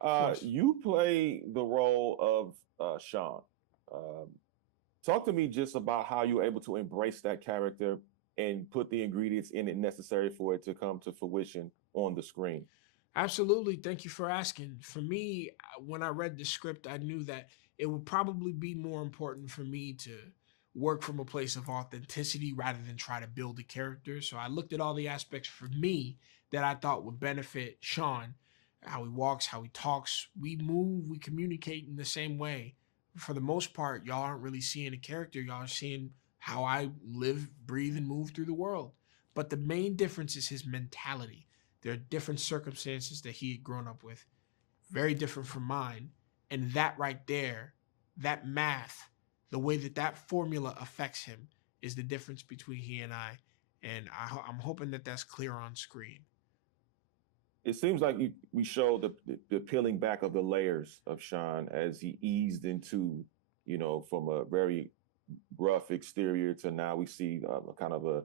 Of course. You play the role of Sean. Um, Talk to me just about how you were able to embrace that character and put the ingredients in it necessary for it to come to fruition on the screen. Absolutely. Thank you for asking. For me, when I read the script, I knew that it would probably be more important for me to work from a place of authenticity rather than try to build a character. So I looked at all the aspects for me that I thought would benefit Sean: how he walks, how he talks, we move, we communicate in the same way. For the most part, y'all aren't really seeing a character, y'all are seeing how I live, breathe, and move through the world. But the main difference is his mentality. There are different circumstances that he had grown up with, very different from mine. And that right there, that math, the way that that formula affects him is the difference between he and I. And I'm hoping that that's clear on screen. It seems like we showed the peeling back of the layers of Sean as he eased into, from a very rough exterior to now we see kind of a,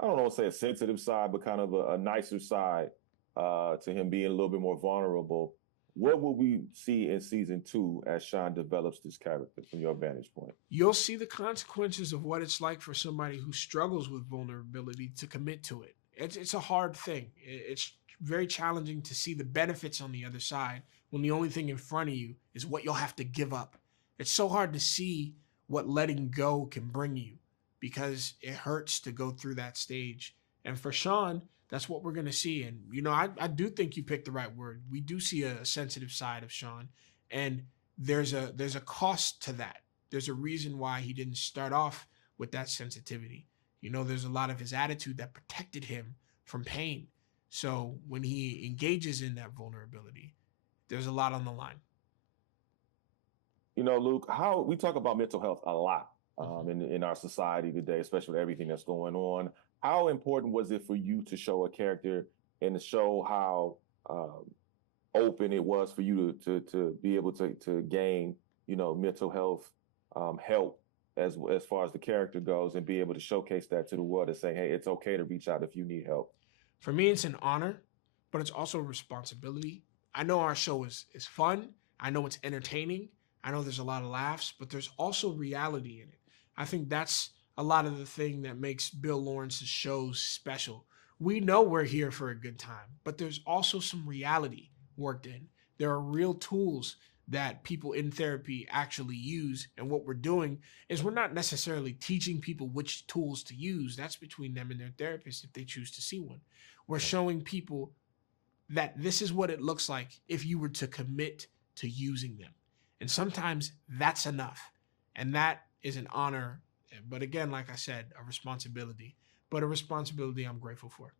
I don't know, say a sensitive side, but kind of a nicer side to him being a little bit more vulnerable. What will we see in season two as Sean develops this character from your vantage point? You'll see the consequences of what it's like for somebody who struggles with vulnerability to commit to it. It's a hard thing. It's very challenging to see the benefits on the other side when the only thing in front of you is what you'll have to give up. It's so hard to see what letting go can bring you because it hurts to go through that stage. And for Sean, that's what we're going to see. And, I do think you picked the right word. We do see a sensitive side of Sean. And there's a cost to that. There's a reason why he didn't start off with that sensitivity. There's a lot of his attitude that protected him from pain. So when he engages in that vulnerability, there's a lot on the line. Luke, how we talk about mental health a lot Mhm. in our society today, especially with everything that's going on. How important was it for you to show a character and to show how open it was for you to be able to gain, mental health help as far as the character goes, and be able to showcase that to the world and say, hey, it's okay to reach out if you need help. For me, it's an honor, but it's also a responsibility. I know our show is fun. I know it's entertaining. I know there's a lot of laughs, but there's also reality in it. I think that's a lot of the thing that makes Bill Lawrence's shows special. We know we're here for a good time, but there's also some reality worked in. There are real tools that people in therapy actually use. And what we're doing is we're not necessarily teaching people which tools to use. That's between them and their therapist if they choose to see one. We're showing people that this is what it looks like if you were to commit to using them. And sometimes that's enough. And that is an honor. But again, like I said, a responsibility, but a responsibility I'm grateful for.